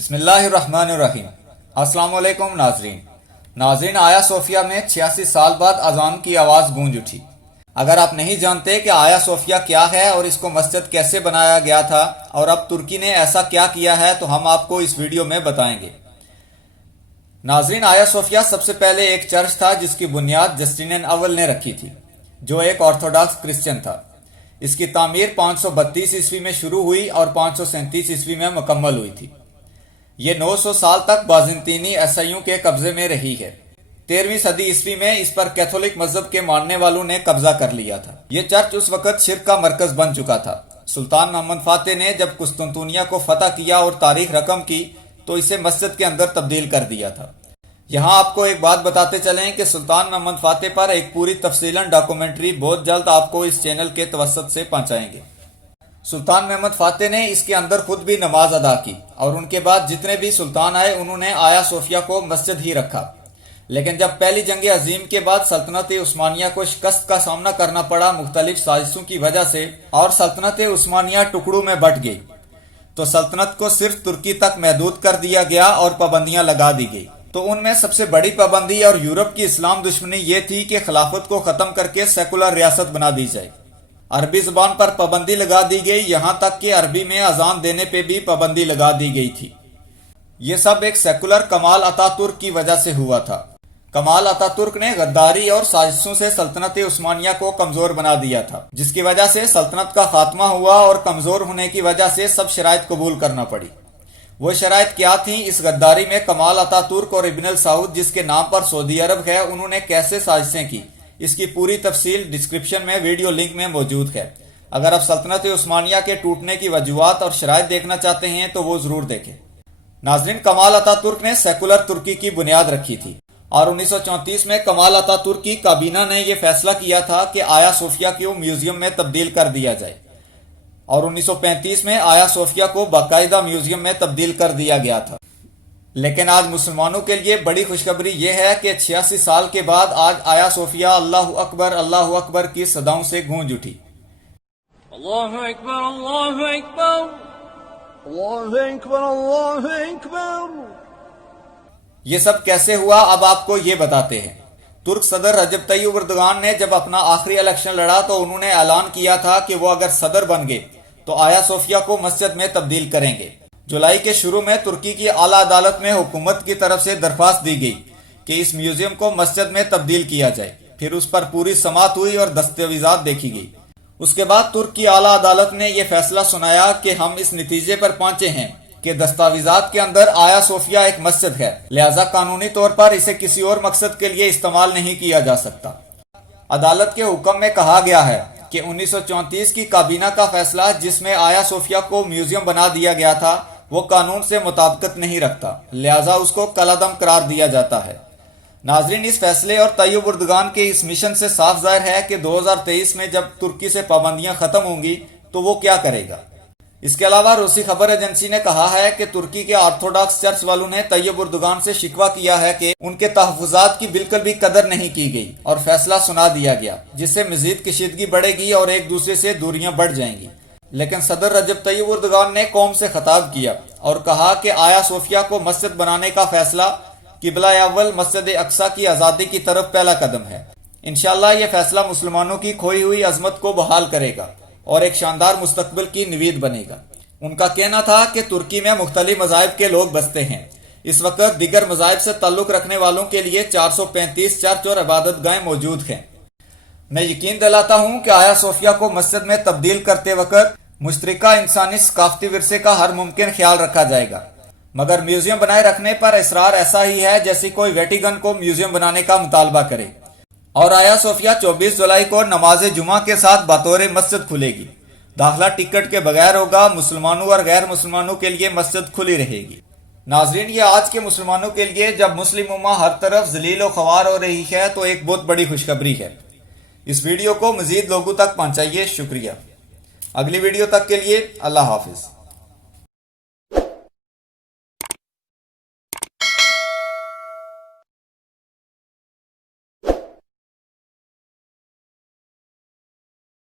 बिस्मिल्लाहिर्रहमानिर्रहीम। अस्सलाम वालेकुम नाजरीन। आया सोफिया में 86 साल बाद अजान की आवाज़ गूंज उठी। अगर आप नहीं जानते कि आया सोफिया क्या है और इसको मस्जिद कैसे बनाया गया था और अब तुर्की ने ऐसा क्या किया है, तो हम आपको इस वीडियो में बताएंगे। नाजरीन, आया सोफिया सबसे पहले एक चर्च था जिसकी बुनियाद जस्टिनियन अव्वल ने रखी थी, जो एक ऑर्थोडॉक्स क्रिश्चियन था। इसकी तामीर 532 ईस्वी में शुरू हुई और 537 ईस्वी में मुकम्मल हुई थी। ये 900 साल तक बाज़ंतीनी ईसाइयों के कब्जे में रही है। 13वीं सदी ईस्वी में इस पर कैथोलिक मजहब के मानने वालों ने कब्जा कर लिया था। ये चर्च उस वक्त शिर्क का मरकज बन चुका था। सुल्तान मोहम्मद फातेह ने जब कुस्तुनतुनिया को फतह किया और तारीख रकम की तो इसे मस्जिद के अंदर तब्दील कर दिया था। यहाँ आपको एक बात बताते चलें कि सुल्तान मोहम्मद फातेह पर एक पूरी तफसीलन डॉक्यूमेंट्री बहुत जल्द आपको इस चैनल के तवस्सुत से पहुँचाएंगे। सुल्तान मोहम्मद फातेह ने इसके अंदर खुद भी नमाज अदा की और उनके बाद जितने भी सुल्तान आए उन्होंने आया सोफिया को मस्जिद ही रखा। लेकिन जब पहली जंग अजीम के बाद सल्तनत उस्मानिया को शिकस्त का सामना करना पड़ा मुख्तलिफ साजिशों की वजह से और सल्तनत उस्मानिया टुकड़ों में बट गई, तो सल्तनत को सिर्फ तुर्की तक महदूद कर दिया गया और पाबंदियां लगा दी गई। तो उनमें सबसे बड़ी पाबंदी और यूरोप की इस्लाम दुश्मनी ये थी कि खिलाफत को खत्म करके सेकुलर रियासत बना दी जाए। अरबी जुबान पर पाबंदी लगा दी गई, यहाँ तक कि अरबी में अजान देने पे भी पाबंदी लगा दी गई थी। ये सब एक सेकुलर कमाल अतातुर्क की वजह से हुआ था। कमाल अतातुर्क ने गद्दारी और साजिशों से सल्तनत उस्मानिया को कमजोर बना दिया था, जिसकी वजह से सल्तनत का खात्मा हुआ और कमजोर होने की वजह से सब शराइत कबूल करना पड़ी। वो शराइत क्या थी? इस गद्दारी में कमाल अतातुर्क और इब्न सऊद, जिसके नाम पर सऊदी अरब है, उन्होंने कैसे साजिशें की, इसकी पूरी तफसील डिस्क्रिप्शन में वीडियो लिंक में मौजूद है। अगर आप सल्तनत उस्मानिया के टूटने की वजूहात और शराइत देखना चाहते हैं तो वो जरूर देखें। नाजरीन, कमाल अतातुर्क ने सेकुलर तुर्की की बुनियाद रखी थी और 1934 में कमाल अतातुर्क की काबीना ने यह फैसला किया था कि आया सोफिया को म्यूजियम में तब्दील कर दिया जाए और 1935 में आया सोफिया को बाकायदा म्यूजियम में तब्दील कर दिया गया था। लेकिन आज मुसलमानों के लिए बड़ी खुशखबरी यह है कि 86 साल के बाद आज आया सोफिया अल्लाहु अकबर की सदाओं से गूंज उठी। अल्लाहु अकबर, अल्लाहु अकबर, अल्लाहु अकबर, अल्लाहु अकबर। ये सब कैसे हुआ, अब आपको ये बताते हैं। तुर्क सदर रजब तैयब उर्दगान ने जब अपना आखिरी इलेक्शन लड़ा तो उन्होंने ऐलान किया था कि वो अगर सदर बन गए तो आया सोफिया को मस्जिद में तब्दील करेंगे। जुलाई के शुरू में तुर्की की आला अदालत में हुकूमत की तरफ से दरख्वास्त दी गई कि इस म्यूजियम को मस्जिद में तब्दील किया जाए। फिर उस पर पूरी समाअत हुई और दस्तावेजात देखी गई। उसके बाद तुर्क की आला अदालत ने यह फैसला सुनाया कि हम इस नतीजे पर पहुंचे हैं कि दस्तावेजात के अंदर आया सोफिया एक मस्जिद है, लिहाजा कानूनी तौर पर इसे किसी और मकसद के लिए इस्तेमाल नहीं किया जा सकता। अदालत के हुक्म में कहा गया है कि 1934 की काबीना का फैसला जिसमें आया सोफिया को म्यूजियम बना दिया गया था वो कानून से मुताबिकत नहीं रखता, लिहाजा उसको कलादम करार दिया जाता है। नाजरीन, इस फैसले और तैयब उर्दगान के इस मिशन से साफ जाहिर है कि 2023 में जब तुर्की से पाबंदियां खत्म होंगी तो वो क्या करेगा। इसके अलावा रूसी खबर एजेंसी ने कहा है कि तुर्की के ऑर्थोडॉक्स चर्च वालों ने तैयब उर्दगान से शिकवा किया है कि उनके तहफ़्फ़ुज़ात की बिल्कुल भी कदर नहीं की गई और फैसला सुना दिया गया, जिससे मजीद कशीदगी बढ़ेगी और एक दूसरे से दूरियां बढ़ जाएंगी। लेकिन सदर रजब तैयब उर्दगान ने कौम से खिताब किया और कहा कि आया सोफिया को मस्जिद बनाने का फैसला किबला अव्वल मस्जिद अक्सा की आज़ादी की तरफ पहला कदम है। इंशाअल्लाह ये फैसला मुसलमानों की खोई हुई अजमत को बहाल करेगा और एक शानदार मुस्तकबिल की नींव बनेगा। उनका कहना था कि तुर्की में मुख्तलिफ मज़ाहिब के लोग बसते हैं। इस वक्त दीगर मज़ाहिब से ताल्लुक रखने वालों के लिए 435 चर्च और इबादतगाहें मौजूद हैं। मैं यकीन दिलाता हूँ कि आया सोफिया को मस्जिद में तब्दील करते वक्त मुश्तरका इंसानी सकाफती विरसे का हर मुमकिन ख्याल रखा जाएगा, मगर म्यूजियम बनाए रखने पर इसरार ऐसा ही है जैसे कोई वेटिकन को म्यूजियम बनाने का मुतालबा करे। और आया सोफिया 24 जुलाई को नमाज जुमा के साथ बतौर मस्जिद खुलेगी। दाखिला टिकट के बगैर होगा। मुसलमानों और गैर मुसलमानों के लिए मस्जिद खुली रहेगी। नाजरीन, ये आज के मुसलमानों के लिए जब मुस्लिम उम्मा हर तरफ जलील और ख्वार हो रही है तो एक बहुत बड़ी खुशखबरी है। इस वीडियो को मजीद लोगों तक पहुंचाइए। शुक्रिया। अगली वीडियो तक के लिए अल्लाह हाफिज।